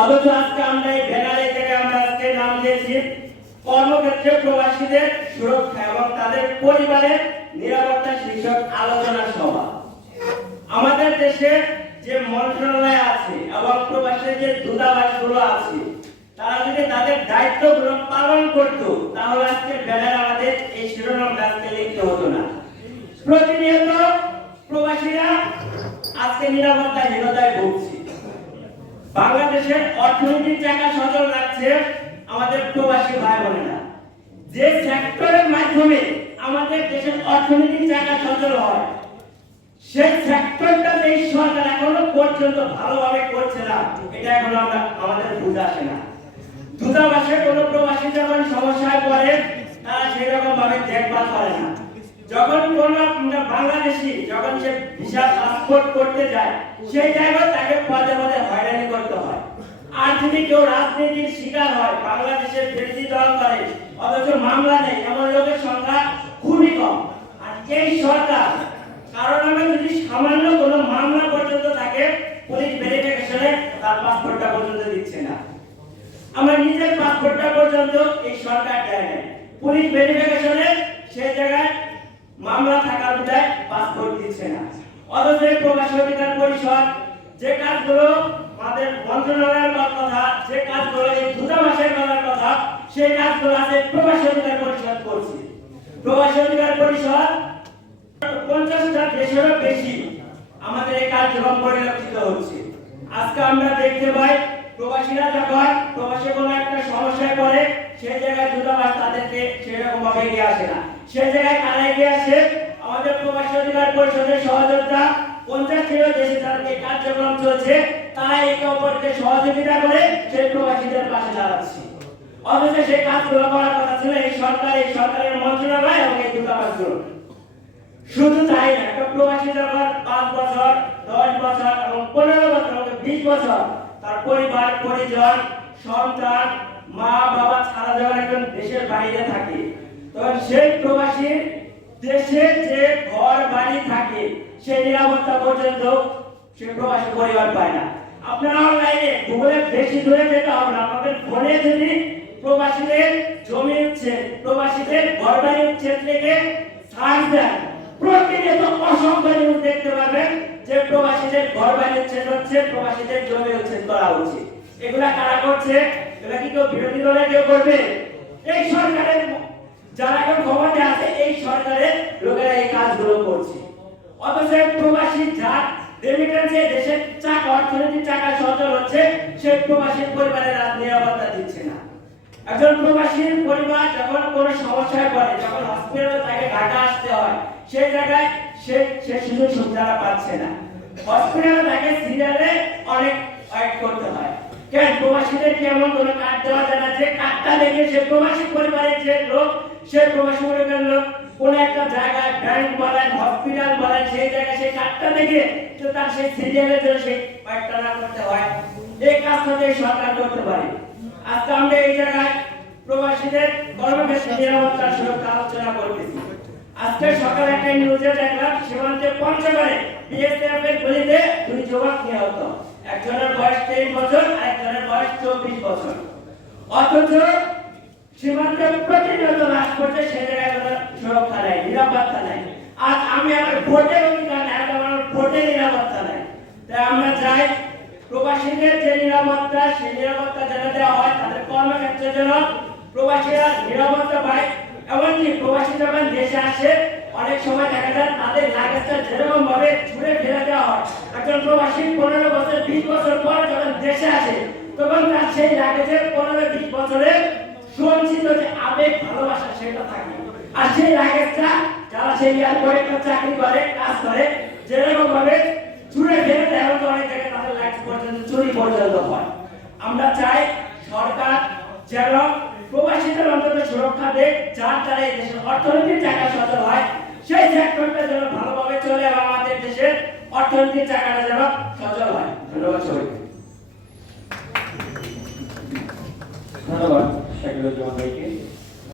অথচ আজকে আমরা এই ব্যানারে থেকে আমরা আজকে নাম দিয়েছি। কর্মক্ষেত্রে প্রবাসীদের সুরক্ষা এবং তাদের পরিবারের নিরাপত্তা শীর্ষক আলোচনা সভা। আমাদের দেশে যে মন্ত্রণালয় আছে এবং প্রবাসী যে আছে, তারা যদি তাদের দায়িত্বগুলো পালন করত, তাহলে আজকে ব্যানার আমাদের এই শিরোনাম আজকে লিখতে হতো না। প্রতিনিয়ত প্রবাসীরা আজকে নিরাপত্তাহীনতায় ভুগছে। বাংলাদেশের অর্থনৈতিক চাকা সচল রাখছে আমাদের প্রবাসী ভাই বোনেরা। যে সেক্টরের মাধ্যমে আমাদের দেশের অর্থনৈতিক চাকা সচল হয়, সেই সেক্টরটা এই সরকার এখনও পর্যন্ত ভালোভাবে করছে না, এটা এখনও আমরা আমাদের বুঝে আসে না। দূতাবাসে কোনো প্রবাসী যখন সমস্যায় পড়ে, তারা সেরকম ভাবে দেখভাল করে না। যখন কোন বাংলাদেশি যখন সে ভিসা পাসপোর্ট করতে যায়, সেই জায়গায় তাকে পদে পদে হয়রানি করতে হয়। আর যদি কেউ রাজনীতির শিকার হয়, বাংলাদেশের বিরোধী দল করে, অথচ মামলা নেই, এমন লোকের সংখ্যা খুবই কম। আর এই সরকার কারণ আমি যদি সামান্য কোনো মামলা পর্যন্ত থাকে পুলিশ ভেরিফিকেশনে তার পাসপোর্টটা পর্যন্ত দিচ্ছে না। আমার নিজের পাসপোর্টটা পর্যন্ত এই সরকার দেয় না পুলিশ ভেরিফিকেশনে সেই জায়গায় মামলা থাকার বিধায় পাসপোর্ট দিচ্ছে না। অথচ এই প্রবাসী অধিকার পরিষদ যে কাজগুলো আমাদের মন্ত্রণালয়ের কথা, যে কাজগুলো এই দূতাবাসের করার কথা, সেই কাজগুলো আছে প্রবাসী অধিকার পরিষদ করছে। প্রবাসী অধিকার পরিষদ পঞ্চাশটা দেশেরও বেশি আমাদের এই কার্যক্রম পরিলক্ষিত হচ্ছে। আজকে আমরা দেখতে পাই, প্রবাসীরা যখন প্রবাসী কোনো একটা সমস্যায় পড়ে, সেই জায়গায় দূতাবাস তাদেরকে সেরকম ভাবে এগিয়ে আসে না। সেই জায়গায় কারা এগিয়ে আসে আমাদের প্রবাসী অধিকার পরিষদের সহযোগিতা পঞ্চাশ ছিল দেশে তার কার্যক্রম চলছে তারা একে অপরকে সহযোগিতা করে সেই প্রবাসীদের পাশে দাঁড়াচ্ছে। অথচ সেই কাজগুলো করার কথা ছিল এই সরকার, এই সরকারের মন্ত্রণালয় এবং এই দূতাবাসগুলো শুধু তাই একটা প্রবাসী যখন পাঁচ বছর, দশ বছর এবং পনেরো বছর বিশ বছর, তার পরিবার, পরিজন, সন্তান মা বাবা ছাড়া যখন একজন দেশের বাইরে থাকে, তখন সেই প্রবাসীর দেশে যে ঘর বাড়ি থাকে সেই নিরাপত্তা পর্যন্ত সে প্রবাসী পরিবার পায় না। আপনারা অনলাইনে গুগলে বেশি দূরে যেতে হবে না। আপনাদের ফোনে যদি প্রবাসীদের জমি প্রবাসীদের ঘর বাড়ি উচ্ছেদ থেকে সার্চ দেন। প্রতিনিয়ত অসংখ্য দেখতে পাবেন যে প্রবাসীদের ঘর হচ্ছে প্রবাসীদের জমি করা হচ্ছে। এগুলা কারা করছে? এগুলা কি কেউ বিরোধী দলে কেউ করবে? এই সরকারের যারা এখন ক্ষমতা আছে, এই সরকারের কাজগুলো করছে। অথচ প্রবাসী যার রেমিটেন্সে দেশের চাকা, অর্থনৈতিক চাকা সচল হচ্ছে, সেই প্রবাসীর পরিবারের আর নিরাপত্তা দিচ্ছে না। একজন প্রবাসীর পরিবার যখন কোনো সমস্যায় পড়ে, যখন হসপিটালে তাকে ঢাকা আসতে হয়, সেই জায়গায় সে সে সুযোগ সুবিধাটা পাচ্ছে না। হসপিটালে তাকে সিরিয়ালে অনেক ওয়েট করতে হয়। কেন? প্রবাসীদের কি এমন কোনো কার্ড দেওয়া যায় না? যে কার্ডটা দেখে সে প্রবাসী পরিবারের যে লোক, সে প্রবাসী পরিবারের লোক কোন একটা জায়গায় ব্যাংক বলেন হসপিটাল বলেন সেই জায়গায় সেই কার্ডটা দেখে তো তার সেই সিরিয়ালের জন্য সেই ওয়েটটা না করতে হয়। এই কাজটা যে সরকার করতে পারে। আজকে আমরা এই জায়গায় প্রবাসীদের কর্মক্ষেত্রে নিরাপত্তার সুরক্ষা আলোচনা করতেছি। আজকে সকালে একটা নিউজে দেখলাম, সীমান্তে পঞ্চগড়ে বিএসএফ এর গুলিতে দুই যুবক নিহত। একজনের বয়স তেইশ বছর আর একজনের বয়স চব্বিশ বছর। অথচ সীমান্তে প্রতিনিয়ত লাশ করছে সে জায়গায় সুরক্ষা নেই নিরাপত্তা নেই আর আমি আমার ভোটের অধিকার নেই আমার ভোটের নিরাপত্তা নেই। তাই আমরা চাই প্রবাসীদের যে নিরাপত্তা, সেই নিরাপত্তা যেন দেওয়া হয়, তাদের কর্মক্ষেত্রে যেন প্রবাসীরা নিরাপত্তা পায়। এমনকি প্রবাসী যখন দেশে আসে, অনেক সময় দেখা যায় তাদের লাগেজটা যেরকম ভাবে ছুঁড়ে ফেলে দেওয়া হয়। একজন প্রবাসী পনেরো বছর, বিশ বছর পর যখন দেশে আসে, তখন তার সেই লাগেজের পনেরো, বিশ বছরে সঞ্চিত যে আবেগ, ভালোবাসা, সেটা থাকে। আর সেই লাগেজটা যারা সেই এয়ারপোর্টে চাকরি করে, কাজ করে যেরকম ভাবে ছুঁড়ে ফেলে এমন অনেক জায়গায় তাদের লাগেজ পর্যন্ত, চুরি পর্যন্ত হয়। আমরা চাই সরকার যেন প্রবাসীদের অন্তত সুরক্ষা দেয়, যার দ্বারা এই দেশের অর্থনৈতিক চাকা সচল হয়। সেই সেক্টরটা যেন ভালোভাবে চলে এবং আমাদের দেশের অর্থনৈতিক চাকাটা যেন সচল হয়। ধন্যবাদ সবাইকে। ধন্যবাদ। শাকিল ভাইকে